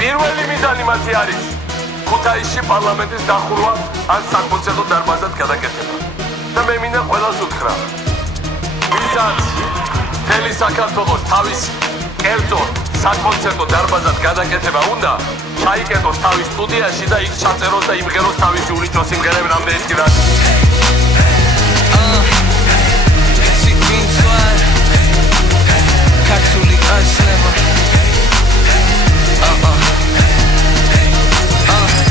პირველი მიზანი მათი არის ქუთაისში პარლამენტის დახურვა ან საკონცერტო დარბაზად გადაკეთება. და მე მინდა ყველას უთხრა, ვისაც მთელი საქართველოს თავის კერძო საკონცერტო დარბაზად გადაკეთება უნდა, ჩაიკეტოს თავის სტუდიაში და იქ ჩაწეროს და იმღეროს თავისი უნიჭო სიმღერები რამდენიც კი რაც. ქართული ოცნება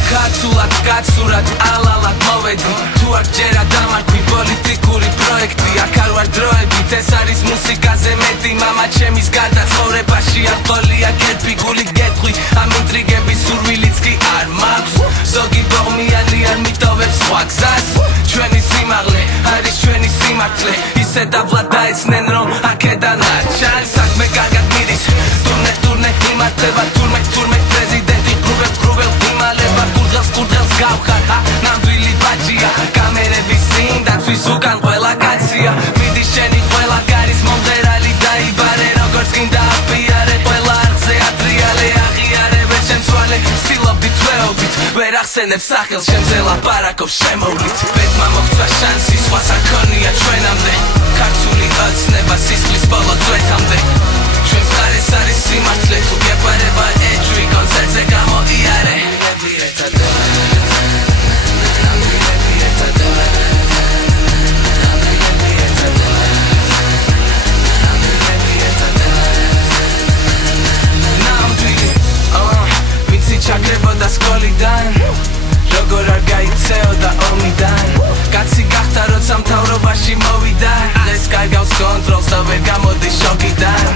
ქართულად კაცურად ალალად მოვედი თუ არ ჯერა დამარხვი პოლიტიკური პროექტი აქ არ ვარ დროებით ეს არის მუსიკაზე მეტი მამა ჩემის გადაცხოვრებაში ახლოლია კერპი გული გეტყვი ამ ინტრიგების სურვილიც კი არ მაქვს ზოგი ბოღმიანი არ მიტოვებს სხვა გზას ჩვენი სიმაღლე არის ჩვენი სიმართლე ისე დაბლა დაეცნენ რომ აქედან არ ჩანს საქმე კარგად მიდის ტურნე იმართება თურმე პრეზიდენტი გრუბელ იმალება კურდღელს გავხარ ნამდვილი ბაჭია კამერების წინ დაცვის უკან ყველა კაცია მიდის შენი ყველა გარის მომღერალი დაიბარე როგორც გინდა აპიარე ყველა არხზე ატრიალე აღიარებ შემცვალე სილობდით თვეობით ვერ ახსენებ სახელს შემზე ლაპარაკობ შემოვლით ბედმა მოხდა შანსი სხვა საქონია ჩვენამდე ქართული ოცნება სისხლის ბოლო წვეთამდე ჩვენს ხარეს არის სიმართლე თუ გეპარება ეჭვი კონცერტზე გამოიარე ჩაგრებოდა სკოლიდან როგორ არ გაიქცეოდა ომიდან კაცი გახდა როცა მთავრობაში მოვიდა ეს კარგავს კონტროლს და ვერ გამოდის შოკიდან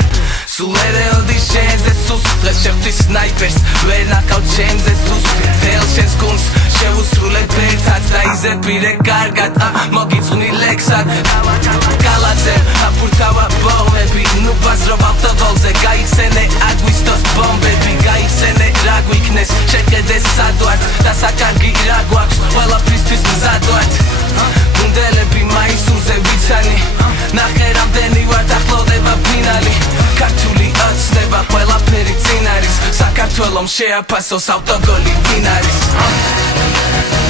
სულ ერეოდი შენზე სუსტ დღეს შეხვთვის სნაიპერს ვერ ნახავ ჩემზე სუსტ თელ შენს გუნდს შევუსრულებ ბერცად და იზეპირე კარგად მოგიწვნი ლექსად კალაძე აფურთავა ბოღმები ნუ ბაზრობ ავტობოლზე გაიხსენე აგვისტოს ბომბები გაიხსენე რა გვიქნეს შეხედეს სად ვართ და საკარგი რა გვაქვს ყველაფრისთვის მზად ვართ გუნდელები მაისურზე ვიცანი ნახე რამდენი ვართ ახლოვდება ფინალი ქართული ოცნება ყველაფერი წინ არის საქართველომ შეაფასოს ავტოგოლი ვინ არის